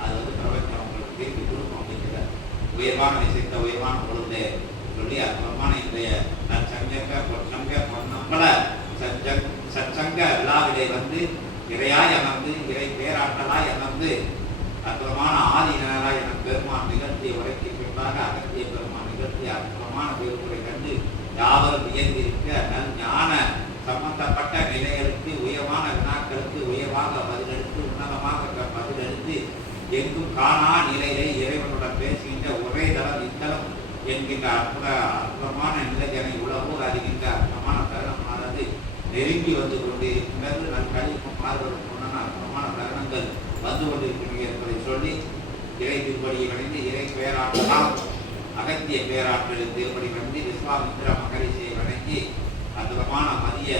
அது வந்து பிரபஞ்சம் உங்களுக்கு திருப்பி கொடுக்கும் அப்படிங்கிற உயர்வான உயர்வான பொழுது சொல்லி அற்புதமான இன்றைய நற்சங்க பொற்சங்க பொன்னம்பல சச்சங் சச்சங்க விழாவிலே வந்து இறையாய் அமர்ந்து இறை பேராற்றலாய் அமர்ந்து அற்புதமான ஆதினாராய் என பெருமான் நிகழ்த்திய உரைக்கு பின்பாக அகத்திய பெருமான் நிகழ்த்திய அற்புதமான திருக்குறை கண்டு யாவரும் வியந்திருக்க நல் ஞான சம்பந்த எங்கும் காணா நிலையை இறைவனுடன் பேசுகின்ற ஒரே தளம் இத்தலம் என்கின்ற அற்புத அற்புதமான நிலையனை உலகோர் அறிகின்ற அற்புதமான தருணமானது நெருங்கி வந்து கொண்டிருக்கின்றது நல் கழிப்பும் மாறுபடும் பொன்னான அற்புதமான தருணங்கள் வந்து கொண்டிருக்கின்றன என்பதை சொல்லி இறை திருப்படியை கணிந்து இறை பேராற்றலாம் அகத்திய பேராற்றல் திருப்படி கணிந்து விஸ்வாமித்திர மகரிஷியை வணங்கி அற்புதமான மதிய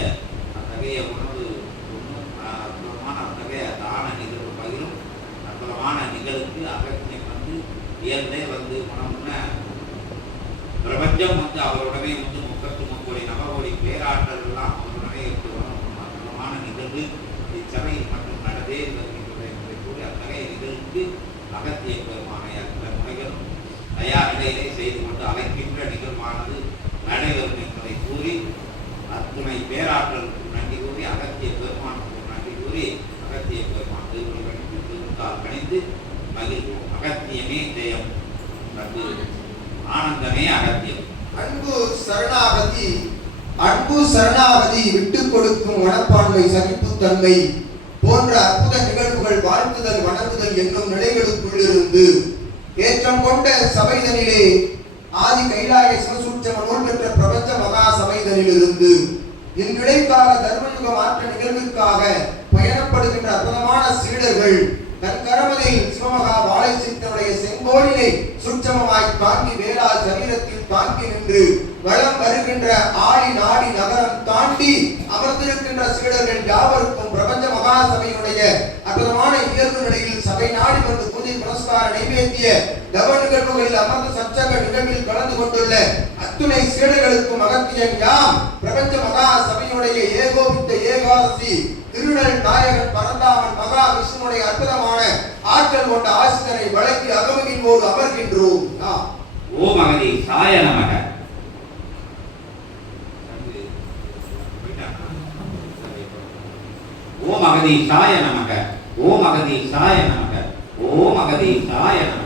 அத்தகைய உணவு உண்ணும் அஹ், அற்புதமான அத்தகைய தான நிகழ்வு பகிரும் அற்புதமான நிகழ்வுக்கு அகத்தியம் வந்து இயல்பே வந்து உணவுன பிரபஞ்சம் வந்து அவருடனே வந்து முப்பத்து முக்கோடி நவகோடி பேராற்றல் எல்லாம் அவருடனே இருந்து வரும் அற்புதமான நிகழ்வு. இச்சபையில் மட்டும் நடந்தே வருகின்றது என்பதை கூறி அத்தகைய நிகழ்வுக்கு அகத்திய பெருமானை அந்த முறைகளும் தயார் நிலையிலே செய்து கொண்டு அழைக்கின்ற நிகழ்வானது நடைபெறும் என்பதை கூறி அத்துணை பேராற்றலுக்கு நன்றி கூறி அகத்திய பெருமானுக்கு நன்றி கூறி அகத்திய பெருமான் திருமணி திருத்தால் கணிந்து மகிழ்வோம் அகத்தியமே ஜெயம். அது ஆனந்தமே அகத்தியம். அன்பு சரணாகதி அன்பு சரணாகதி விட்டு கொடுக்கும் மனப்பான்மை சகிப்புத்தன்மை போன்ற அற்புத நிகழ்வுகள் வாழ்த்துதல் வணங்குதல் என்னும் நிலைகளுக்குள்ளிருந்து ஏற்றம் கொண்ட சபைதனிலே ஆதி கைலாய சிவசூட்சம நூல் பெற்ற பிரபஞ்ச மகா சபைதனிலிருந்து இந்நிலைக்காக தர்மயுக மாற்ற நிகழ்வுக்காக பயணப்படுகின்ற அற்புதமான சீடர்கள் தன் சிவமகா வாழை சித்தனுடைய செங்கோலினை சுட்சமமாய் தாங்கி வேளா சரீரத்தில் தாங்கி நின்று வளம் வருகின்ற ஆடி நாடி நகரம் தாண்டி அமர்ந்திருக்கின்ற சீடர்கள் யாவருக்கும் பிரபஞ்ச மகா சபையினுடைய அற்புதமான இயல்பு நிலையில் சபை நாடி வந்து பூஜை புரஸ்கார நைவேத்திய தவ நிகழ்வுகளில் அமர்ந்த சச்சக நிகழ்வில் கலந்து கொண்டுள்ள அத்துணை சீடர்களுக்கும் அகத்தியன் யாம் பிரபஞ்ச மகா சபையினுடைய ஏகோபித்த ஏகாதசி அருள்நல் நாயகன் பரந்தாமன் மகா அற்புதமான ஆற்றல் கொண்ட ஆசிரியரை வழக்கி அகமதின் போது அமர்கின்றோம். ஓ மகதி சாய நமக. ஓ மகதி சாய நமக. ஓ மகதி சாய நமக. ஓ மகதி சாய நமக.